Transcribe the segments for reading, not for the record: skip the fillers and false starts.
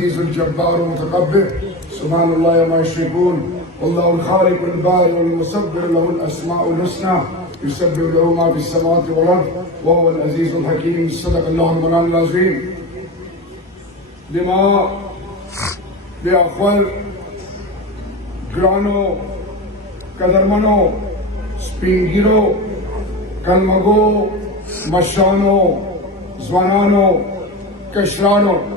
العزيز الجبار المتكبر سبحان الله وما يشركون والله الخالق البارئ والمصور له الاسماء الحسنى يسبح له ما في السماوات والارض وهو العزيز الحكيم صدق الله المولان العظيم. دماء باخول گرانو قدرمنو سپینگیرو کلمگو مشانو زوانانو کشرانو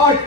8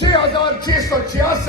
6666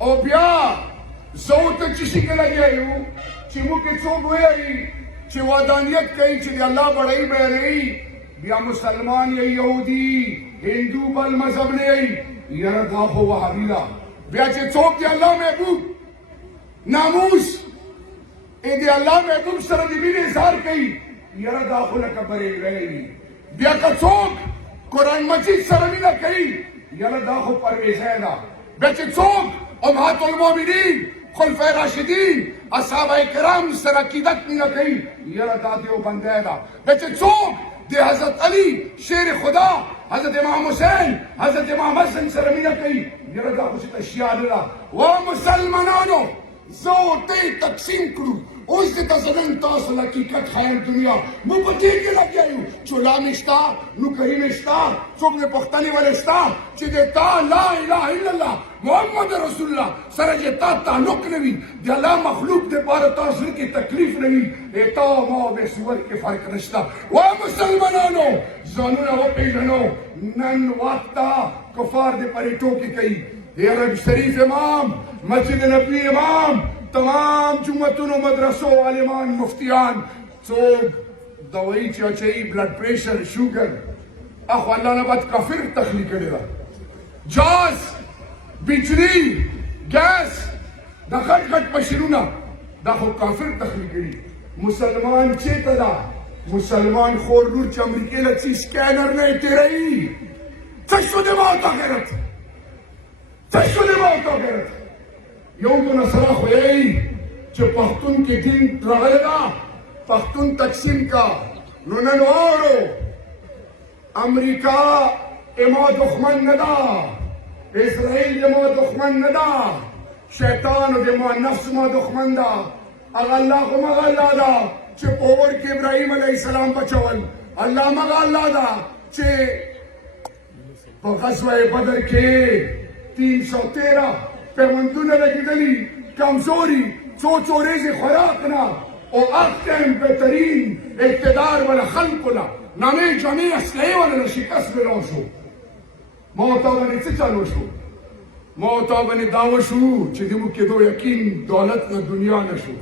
او بیا زه ورته چې شي کې لګیا یو چې موږ کې څوک وایي چې ودانیت کوي چې د الله بړایي بیانوي بیا مسلمان یا یهودي هندو بل مذهب نه یي یاره دا خو وهابي ده بیا چې څوک د الله محبوب ناموس د الله محبوب سره د مینې اظهار کوي یاره دا خو لکه بریلوی بیا که څوک قرآن مجید سره مینه کوي یاره دا خو پرویزی ده بیا چې څوک امهات المؤمنین خلفای راشدین اصحابه کرام سره عقیدت مینه کوي یاره دا دیوبندی ده بیا چې څوک د حضرت علی شیر خدا حضرت امام حسین حضرت امام حسن سره مینه کوي یاره دا خو چې اشیا نه ده و مسلمانانو زه ورته تقسیم کړو اوس دې ته زه نن تاسو له حقیقت خیال دنیا موږ په دې کې لګیا یو چولا مې شته نوکري مې شته څوک مې پوښتنې ولې شته چې د تا لا اله الا الله محمد رسول الله سره چې تا تعلق نه وي د الله مخلوق دپاره تا زړه کې تکلیف نه وي تا ما بې سور کې فرق نشته وا مسلمانانو ځانونه وپېژنو نن وخته کفار دې پرې ټوکې کوي عرب شریف امام مسجد نبوی امام تمام جمعتونو مدرسو عالمان مفتیان څوک دوايي چې اچوي بلډ پریشر شوګر اخو الله نه بعد کافر تخلیق کړی ده جاز بجلی ګاز د غټ غټ ماشینونه دا خو کافر تخلیق کړي مسلمان چېرته ده مسلمان خور لور چې امریکې له چې سکینر نه یې تېروي څه شو د ما ته غیرت څه شو د ما ته غیرت یو دونه سره خو یې چې پښتون کې دین راغلی ده پښتون تقسیم کا نو نن واورو امریکا اما دښمن نه ده اسرائیل زما دښمن نه ده شیطان او زما نفس ما دښمن ده هغه الله خو مغه الله ده چې په اور کې ابراهیم علیه السلام بچول الله مغه الله ده چې په غزوه بدر کې 313 پیوندونه لګېدلي کمزوري څو ورځې خوراک نه او اختم بهترین اقتدار ولا خلق له نامې جامې اسلحې ولا شکست ملو شو ما ورته باندې څه چالو شو ما ورته باندې دا وشو چې د موږ کېدو یقین دولت نه دنیا نه شو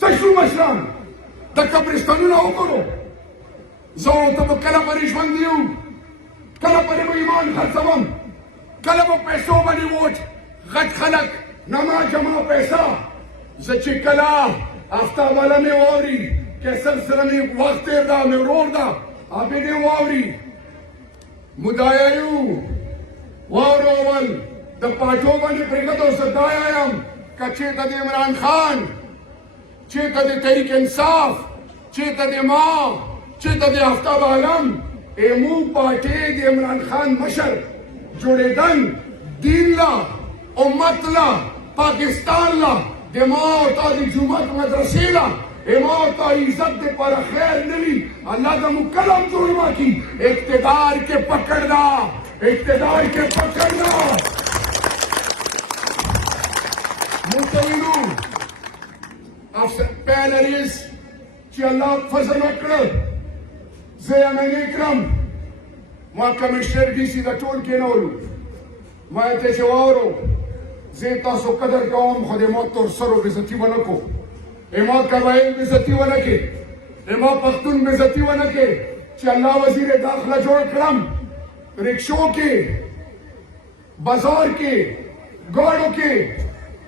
څه شو مشران د قبرستانونه وګورو زه ورته به کله پرې ژوند یو کله پرې به ایمان خرڅوم کله به پیسو باندې ووټ غټ خلک نما جما پیسه زه چې کله افتاب والا مې واوري کیسر سره مې وخت تېر ده مې ورور ده ابې دې واوري مدایا یو واورو اول د پاټو باندې پرېږدو زه دا یم که چېرته د عمران خان چېرته د تحریک انصاف چېرته د ما چېرته د آفتاب عالم ایمو پارټۍ د عمران خان مشر جوړېدن دین لا امت لا پاکستان لا د ما تا د جومات مدرسې لا ما تا عزت د پر خیر نه وي الله د مو کلم جوړ ما کی اقتدار کې پکړنا اقتدار کې پکړنا متوینو افسر پهلریز چې الله فضل وکړ زه امین اکرم ما کمشنر ډي سي د ټول کېنولو ما ته چې واورو زه تاسو قدر کوم خو د ما تر سرو بېزتي ونه کو اما قبایل بېزتي ونه کې اما پښتون بېزتي ونه کې چې الله وزیر داخله جوړ کړم رکشو کې بازار کې ګاډو کې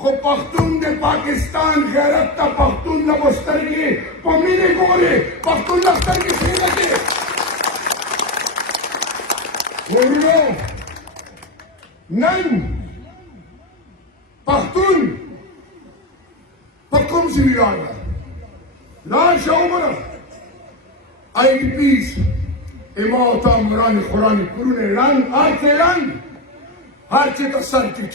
خو پښتون د پاکستان غیرت ته پښتون له سترګې په مینې ګوري پښتون له سترګې سینه کې ورونو نن پښتون په کوم ځای راغلی لاړ شه عمره آی ډي پیز امام تامران قرآن کورونه رنگ هر څه رنگ هر څه ته سر ټیټ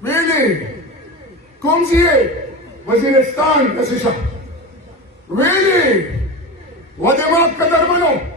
Really? Kumsiye, Waziristan, Kasisha. Really? Wadimak Kadarmano.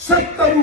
70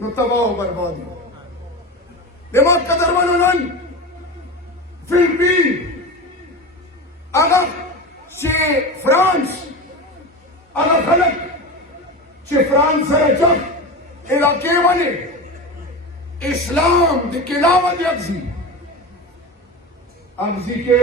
no tamaho barbadi dimak kadar manonan Philippines aga si France aga khalak si France rajak ilake bane Islam di kilawat yagzi agzi ke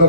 2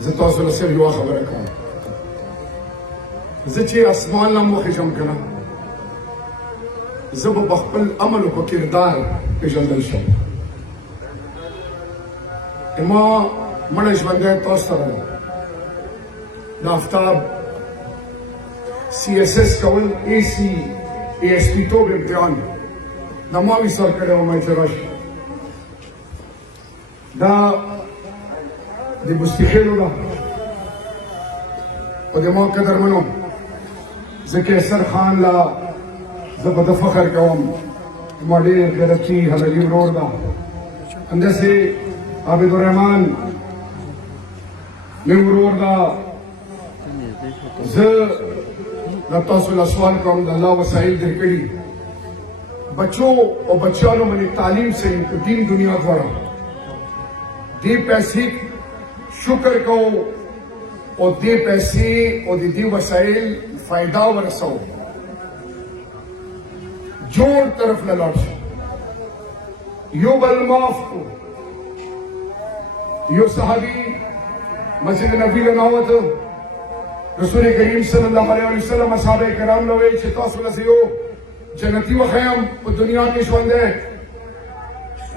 زتواصل السر يوا خبركم زتي اسمان لم وخشم كنا زب بخبل عمل وكردار بجلدل شو اما منش بندے توسر دافتاب CSS کول AC ASP تو امتحان نماوی سر کرے ہو میں چرش دا دي مستحيل له ودي ما قدر منهم زكي سر خان لا زبد فخر كوم مالين غيرتي هذا اليورور ده هندسي عبد الرحمن اليورور ده ز لا توصل سوال کوم د الله وسایل درکړي بچو او بچانو باندې تعلیم سے دین دنیا غواړي دی پیسې شکر کو او دی پیسې او دی وسایل فائدہ ورسو جوړ طرف نه لاړ شي یو بل معاف کو یو صحابي مسجد نبی له نووت رسول کریم صلی الله علیه وسلم اصحاب کرام له وی چې تاسو له یو جنتی وخیم په دنیا کې ژوند ده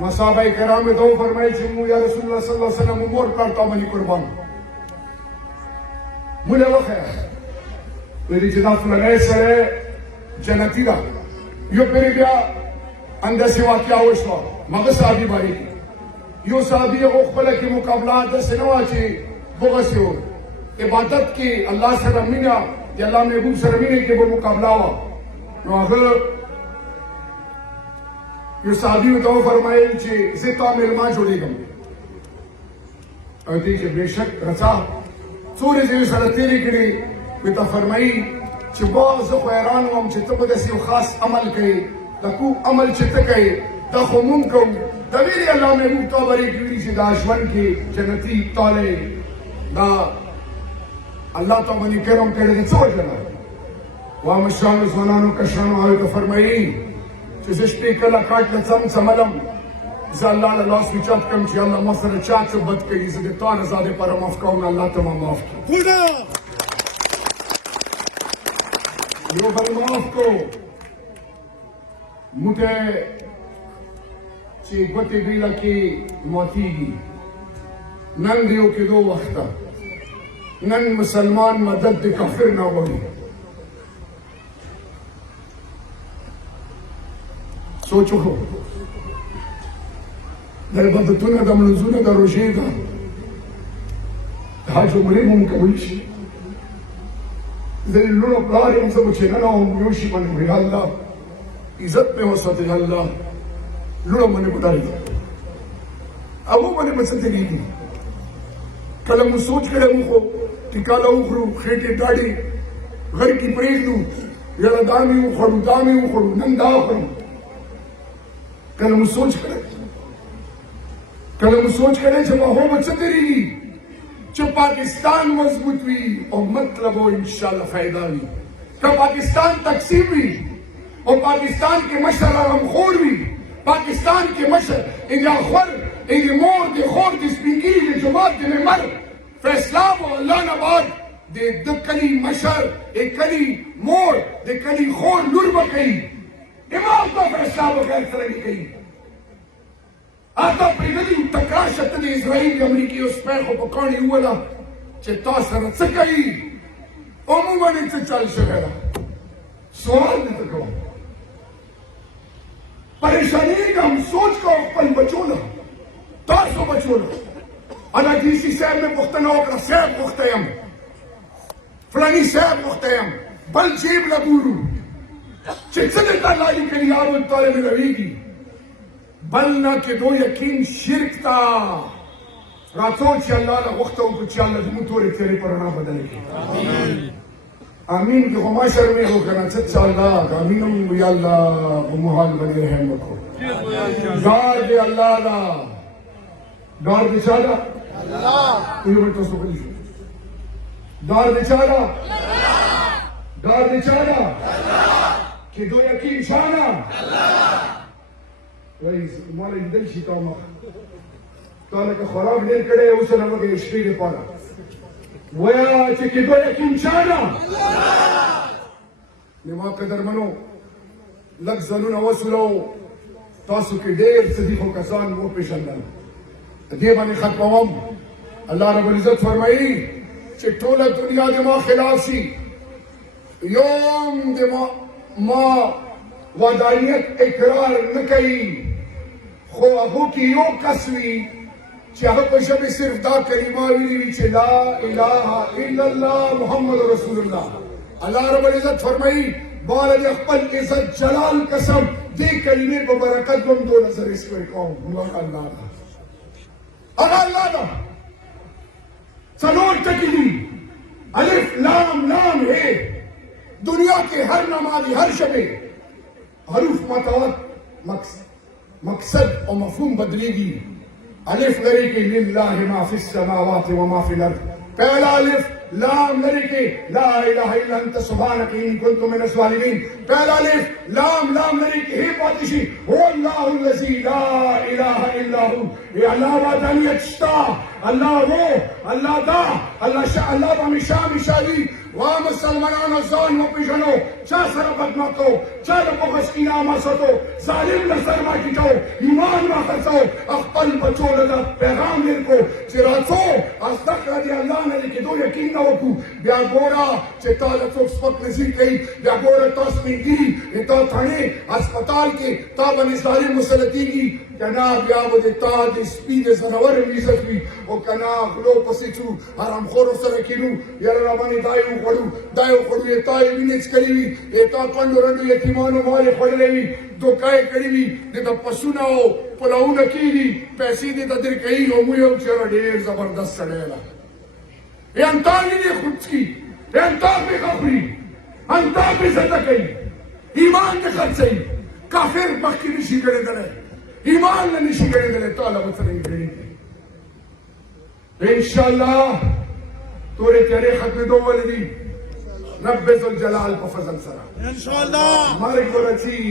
صحابه کرام ته فرمایي چې مو یا رسول الله صلی الله علیه وسلم مور کرتا باندې قربان مولا وخه ویل چې دا فلانه سره جنتی ده یو پری بیا انداسي واقعا وشو مګه صحابي باندې یو صحابي او خپل کې مقابلات د سنوا چې بوغسیو عبادت کې الله سره مینا دی الله محبوب سره مینا کې به مقابله وا نو هغه یو صحابي ته فرمایي چې زه تا ملما جوړېږم او دې کې بهشک رضا څورې دې سره تیرې کړې وي ته فرمایي چې باز خو حیران وم چې ته به داسې یو خاص عمل کوې د کوم عمل چې ته کوې دا خو مونږ کوو د ویلې الله محبوب ته برې کړي چې دا ژوند کې جنتي تاله دا الله ته باندې کرم کړی دی څه وجه ده وا مشرانو ځوانانو کشرانو هغوی ته فرمایي چې زه شپې کله کاټ له څم څملم زه الله له لاس اوچت کړم چې الله ما سره چا څه بد کړي زه د تا نه زه دپاره معاف کوم الله ته ما معاف کړي یو بل معاف کړو موږ چې ګوتې بیله کې ماتېږي نن د یو کېدو وخته نن مسلمان مدد د کافر نه غواړي سوچ وکړو د عبادتونو د منځونو د روژې ده د حج عمرې مو کولی شي زه د لوڼو پلار یم زه به چې ننه وم یو شي باندې وایي الله عزت مې وساتې الله لوڼو باندې به ډارېږم هغو باندې به څه تېرېږي کله مو سوچ کړی مو خو ټیکاله وخورو خېټې ډاډې غر کې پرېږدو یاره دا مې وخوړو دا مې وخوړو نن دا خورم کله مو سوچ کړی چې ماحول به څه تېرېږي چې پاکستان مضبوط وي او مطلب و انشاءالله فایده وي که پاکستان تقسیم وي او پاکستان کې مشر غمخور وي پاکستان کې مشر خور مور د خور د سپینګیري د جومات د ممبر فیصله به الله نه بعد د کلي مشر د کلي مور د کلي خور لور به کوي امام ته فیصله به غیر سره نه کوي اته پرېږدي تکړه شه ته د اسرائیل د امریکې یو سپی خو په کاڼي ووله چې تا سره څه کوي عموما څه چل شوی ده سوال درته کوم پریشانېږم سوچ کوم خپل بچو نه تاسو بچو نه انا ډي سي صاحب مې پوښتنه وکړه صاحب غوښتی یم فلاني صاحب غوښتی یم بل جیب له ګورو چې څه درته الله لیکلي یارو تاله مې روېږي بل نه کېدو یقین شرک ته راڅو چې الله له غوښته وکړو چې الله زموږ تورې تیرې په رڼا بدله کړي امین که خو ما شرمېږو که نه څه الله امین هم یا الله په محال باندې رحم وکړو ذات دې الله ده دار د چا ده؟ کوی ورته تاسو غلی شو. دار د چا ده؟ دار د چا ده؟ کېدو یقین چا نه؟ وایي ما لیدل شي تا مخ تا لکه خوراک ډېر کړی اوس نه وږی شپې دپاره وایه چې کېدو یقین چا نه؟ زما قدرمنو لږ ځانونه وسولو تاسو کې ډېر څه دي خو کسان وپېژندل دې باندې ختموم. الله رب العزت فرمایي چې ټوله دنیا د ما خلاف شي یوم د ما ودانیت اقرار نه کوي خو هغو کې یو کس وي چې هغه په ژبې صرف دا کلمه ویلي وي چې لا اله الا الله محمد رسول الله. الله رب العزت فرمایي بالا د خپل عزت جلال قسم دې کلمې په برکت به هم 2000 اسپر کوم. هغه الله ده هغه الله ده. څلور ټکي دي الف لام لام ہے. دنیا کې هر نمادی هر شبه حروف متوات مقصد او مفهوم بدلیږي. الف لري کې لله ما فی السماوات و ما فی الارض. پہلا الف لام لري کې لا اله الا انت سبحانك اني كنت من الظالمين. پہلا الف لام لري کې هي پاتشي هو الله الذي لا اله الا هو. یا الله وحدانیت شتا الله وہ الله دا الله شاء الله بمشا مشالي وا مسلمانانو ځان وپېژنو چا سره بد مه کوو چا له بغض کینه مه ساتو ظالم له سر مه ټیټو ایمان مه خرڅو خپل بچو له دا پیغام لېر کړو چې راځو زده کړه د الله نه د کېدو یقین نه وکړو. بیا ګوره چې تا له څوک سپک نظیر کوي بیا ګوره تا سپینګیري تا تھانې هسپتال کې تا باندې ظالم مسلطېږي که نه بیا به د تا د سپي د زنور عزت وي او که نه غلو پسې ځو حرامخورو سره کینو یاره راباندې دا یې وخوړو دا یې وخوړو یې تا یې وینې څکلي وي یې تا کونډو رنډو یتیمانو مال یې خوړلی وي دوکه یې کړي وي د ده پسونه او پلونه کېږي پیسې دې ته درکوي او موږ یو چېره ډېر زبردست سړی ده. انتاب یې خود څکي انتاب یې ښه خوري انتاب یې زده کوي ایمان دې خرڅوي کافر مخکې نشي ګڼېدلی ایمان نه نشي ګڼېدلی تا له به څرنګه ګڼېږي. انشاءالله تورې تیارې ختمېدو ولې دي رب ذوالجلال په فضل سره انشاءالله مرګ به راځي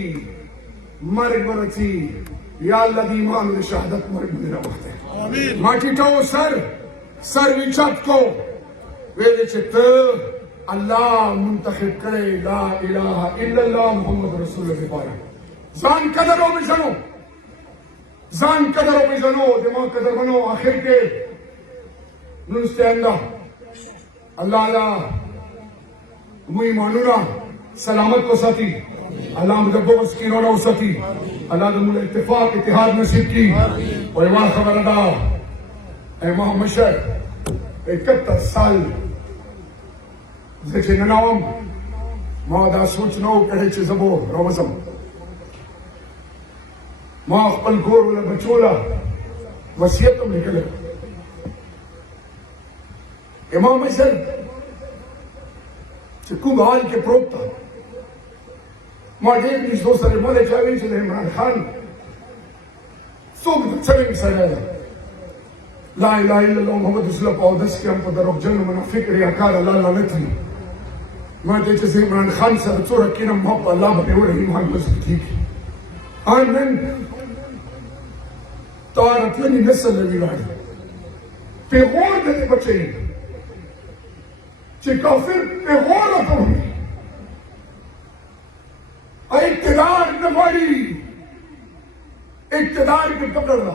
مرګ به راځي. یا الله د ایمان د شهادت مرګ دې راوختی. ما ټیټو سر ویچت کو ویلې چې ته الله منتخب کړی لا اله الا الله محمد رسول الله لپاره ځان قدر وپېژنو ځان قدر وپېژنو د ما قدرمنو آخر کې نونسته الله الله مو ایمانونه سلامت وساتي الله مو د بغض کینونه وساتي الله د مو اتفاق اتحاد نصیب کړي. او یوه خبره ده امام مشر 71 سال زه چې ننوم ما دا سوچ نه و کړی چې زه به راوځم. ما خپل کور له بچو له وصیت هم لیکلی. امام مشر چې کوم حال کې پروت ده ما ډېر نږدو سره ما له چا ویل چې د عمران خان څوک د څرنګ سړی ده لا اله الا الله محمد رسول الله په اودس کې هم په دروغجن منافق ریاکار الله لعنت وي. ما ته چې عمران خان سره څوره کینم ما په الله باندې وړه ایمان مضبوط کېږي. نن تا راتللي نسل له ویلاړي پیغور د دې بچی چې کافر پیغور راته وایي اقتدار نه غواړي اقتدار کې قبر ده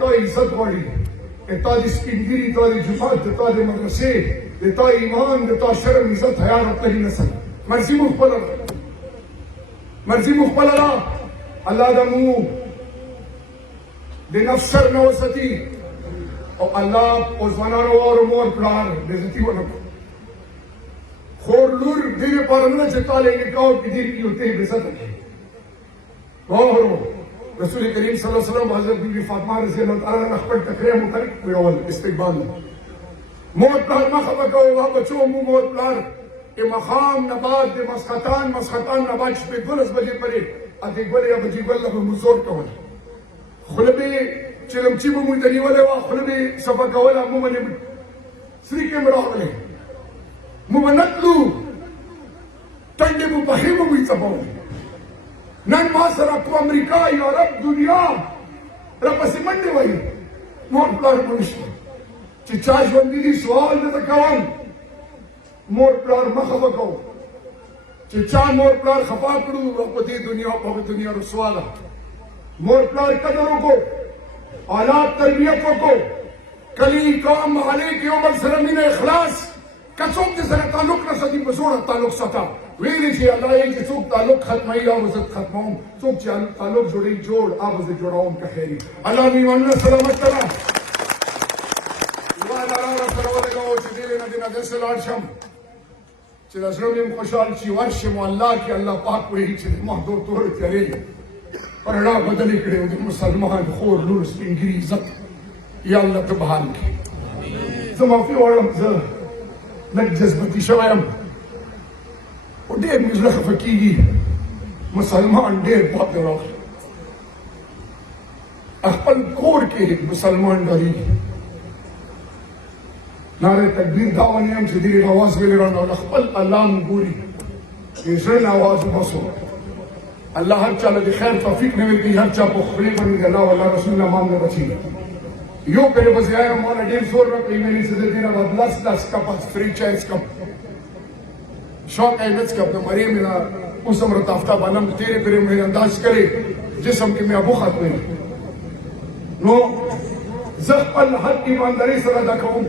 تا عزت غواړي تا د سپینګیري تا د جماعت تا د مدرسې د تا ایمان د تا شرم عزت حیا راتللي نسل مرضي مو خپله ده مرضي مو خپله ده. الله د مو د نفس سر نه وساتي او الله په ځوانانو او مور پلار بېزتي ونه کړو. خور لور دې لپاره نه چې تا له نکاح کې دې کې ورته بېزته کړي. رسول کریم صلی الله علیه وسلم حضرت بیبی فاطمه رضی الله تعالی عنها خپل تقریر متعلق ویول استقبال مور پلار ما خبر کوو هغه بچو مو مور پلار که مخام نبات د مسخطان نبات شپې 12 بجې پرې ا دې ګولې یا بجې ګول له مزور کول خوله به چې لمچي به مونږ ته نیولې وه خوله مې صفا کوله مونږ باندې سريکې مې راغلې مونږ به نه تلو ټنډې مو پخې به مونږ څپولې نن ما سره په امریکا یورپ دنیا راپسې منډې وهي مور پلار مو نشته چې چا ژوندي دي سوال درته کوم مور پلار مه خفه کوو چې چا مور پلار خفا کړو او په دې دنیا په هغه دنیا رسوا ده مور پلار قدر وکړو اولاد تربیت وکړو کلی قوم محلې کې یو بل سره مینه اخلاص که څوک دې سره تعلق نه ساتي په زوره تعلق ساته ویلې چې الله یې چې څوک تعلق ختموي او زه ختموم څوک چې تعلق جوړوي جوړ هغه زه جوړوم که خیري الله مې ایمانونه سلامت کړه یوه ناره سره ولګوو چې دې نه دې نه داسې لاړ شم چې د زړه مې خوشحال شي ورشم الله کې الله پاک وایي چې د محدود تورې تیارې پر رڼا بدلې کړې او د مسلمان خور لور سپین ګیري عزت یا الله ته بحال کړي زه معافي غواړم زه لږ جذبتي شوی یم خو ډېر مې زړه خفه کېږي مسلمان ډېر بد راغلی خپل کور کې مسلمان ډارېږي ناره تکبیر دا ونیم چې دې آواز ویلې رانه خپل الله مو ګوري چې زړه نه آواز وباسو الله هر چا له خیر توفیق نه ورکړي هر چا په خولې باندې الله والله رسول الله مام نه بچي یو پرې بس یې مولا ډېر زور راکړي مې نه څه دې نه بدلاس لاس کپ فری چانس کپ شوق ہے نچ کپ مری میرا اس عمر تافتا بنم تیرے پرے میرے انداز کرے جسم کے میں ابو خط میں نو زخل حق ایمانداری سره ادا کوم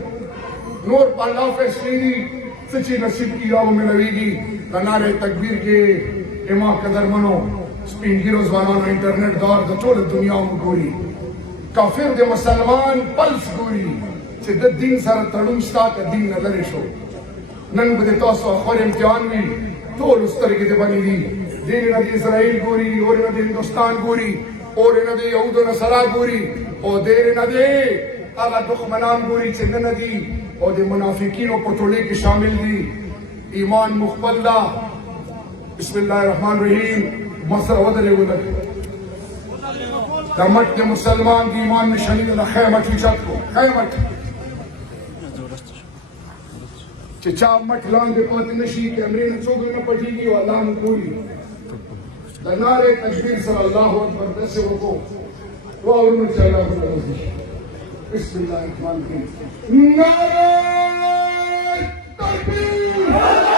نور الله فیصلې دي څه چې نصیب کی راو مې نویږي د نارې تکبیر کې اما قدر منو سپین ګیرو ځوانانو انټرنیټ دور د ټول دنیا مو ګوري کافر د مسلمان پلس ګوري چې د دین سره تړون شته د دین نه لرې شو نن به تاسو خپل امتحان وي ټول سترګې دې باندې دي دین نه د اسرائیل ګوري اور نه د هندوستان ګوري اور نه د یهود او نصارا ګوري او دین نه د هغه دښمنان ګوري چې نه دي او د منافقینو په ټولۍ کې شامل دي ایمان مخبل ده بسم الله الرحمن الرحیم مسره ودرې دا مټ د مسلمان د ایمان نشاني ده خیمت ایجاد کو خیمت چې چا مټ لاندې پاتې نشي کیمرې نه څوک نه پټېږي او الله مو ګوري د نارې تکبیر سره الله اکبر داسې وکړو واورو چې الله وکړي بسم الله الرحمن الرحیم نعرہ تکبیر